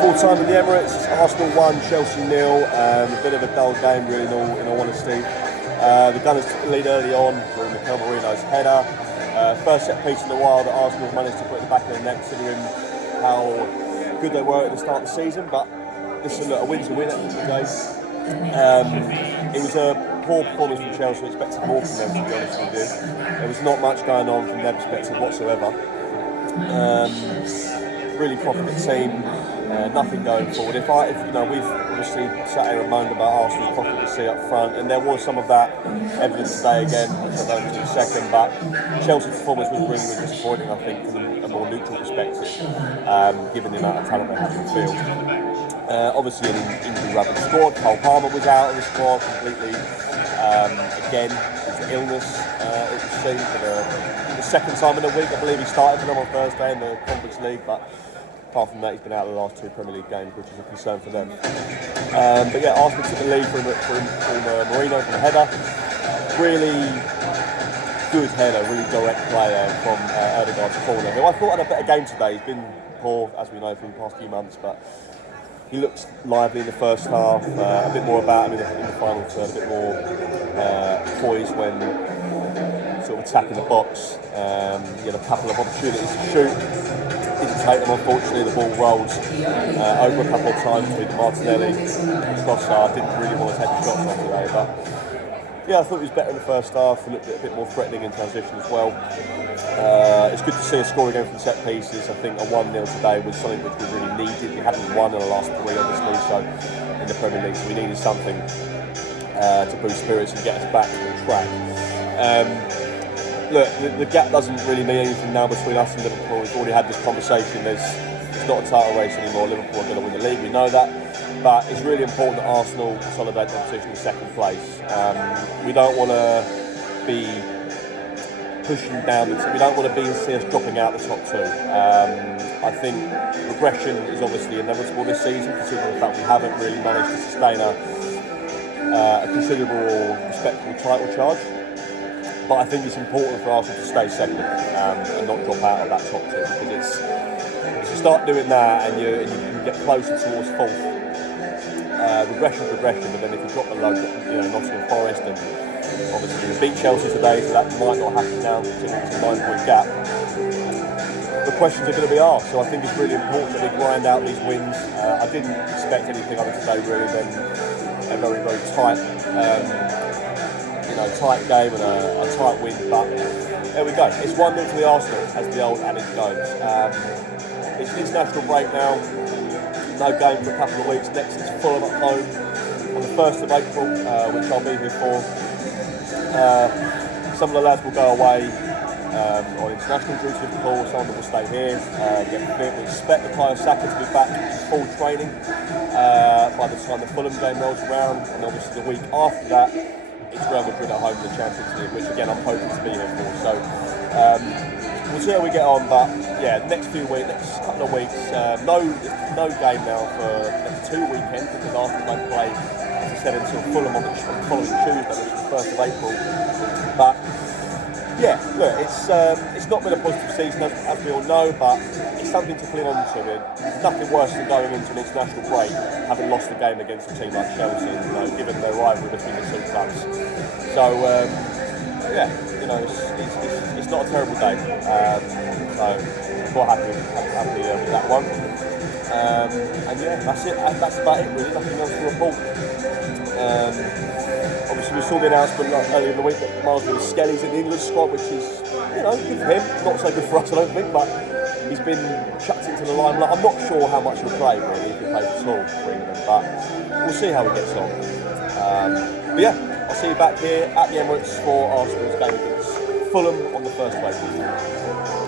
Full time in the Emirates, Arsenal 1, Chelsea 0. A bit of a dull game, really, in all honesty. The Gunners took the lead early on through Mikel Merino's header. First set piece in a while that Arsenal managed to put at the back of the net, considering how good they were at the start of the season. But listen, look, a win's a win at the end of the day. It was a poor performance from Chelsea. We expected more from them, to be honest with you. There was not much going on from their perspective whatsoever. Really profligate team, nothing going forward. If you know, we've obviously sat here and moaned about Arsenal's profligacy up front, and there was some of that evidence today again, which I'll go into in a second. But Chelsea's performance was really disappointing, I think, from a more neutral perspective, given the amount of talent they have in the field. Obviously, an injury-ravaged squad. Cole Palmer was out of the squad completely. Again, due to illness, it was seen for the second time in a week. I believe he started for them on Thursday in the Conference League, but apart from that, he's been out of the last 2 Premier League games, which is a concern for them. But yeah, Arsenal took the lead from Merino from a header. Really good header, really direct play there from Erdegaard's corner, who I thought had a better game today. He's been poor, as we know, for the past few months, but he looked lively in the first half, a bit more about him in the final third, a bit more poised when sort of attacking the box. He had a couple of opportunities to shoot, didn't take them unfortunately. The ball rolled over a couple of times with Martinelli and Trossard. Didn't really want to take the shots on today, but yeah, I thought he was better in the first half. He looked a bit more threatening in transition as well. It's good to see a score again from set pieces. I think a 1-0 today was something which we really needed. We hadn't won in the last 3, obviously, so in the Premier League, so we needed something to boost spirits and get us back on track. Look, the gap doesn't really mean anything now between us and Liverpool. We've already had this conversation. It's not a title race anymore. Liverpool are going to win the league. We know that. But it's really important that Arsenal consolidate their position in second place. We don't want to be pushing down. We don't want to see us dropping out the top 2. I think regression is obviously inevitable this season, considering the fact we haven't really managed to sustain a considerable, respectable title charge. But I think it's important for Arsenal to stay second and not drop out of that top 2, because if you start doing that and you can get closer towards 4th. Regression, but then if you drop below, Nottingham Forest, and obviously we beat Chelsea today, so that might not happen now, considering it's a 9-point gap. The questions are going to be asked, so I think it's really important that we grind out these wins. I didn't expect anything other today really than a very, very tight, tight game and a tight win, but there we go. It's 1-0 for the Arsenal, as the old adage goes. It's an international break now. No game for a couple of weeks. Next is Fulham at home on the 1st of April, which I'll be here for. Some of the lads will go away on international duty, of course. Some of them will stay here, get fit. We expect the Bukayo Saka to be back in full training by the time the Fulham game rolls around, and obviously the week after that, it's Real Madrid at home in the Champions League, which again I'm hoping to be here for. So we'll see how we get on, but yeah, next couple of weeks, no game now for the next 2 weekends, because Arsenal won't play, as I said, until Fulham on the following Tuesday, which is the 1st of April. But yeah, look, it's not been a positive season, as we all know, but it's something to cling on to. There's nothing worse than going into an international break having lost a game against a team like Chelsea, given the rivalry between the 2 clubs. So yeah, it's not a terrible day. So I'm quite happy with that one. And yeah, that's it. That's about it really. Nothing else to report. Obviously, we saw the announcement earlier in the week that Miles Skelly's in the England squad, which is good for him. Not so good for us, I don't think, but he's been chucked into the limelight. I'm not sure how much he'll play really, if he plays at all for England, but we'll see how he gets on. But yeah, I'll see you back here at the Emirates for Arsenal's game against Fulham on the 1st of April.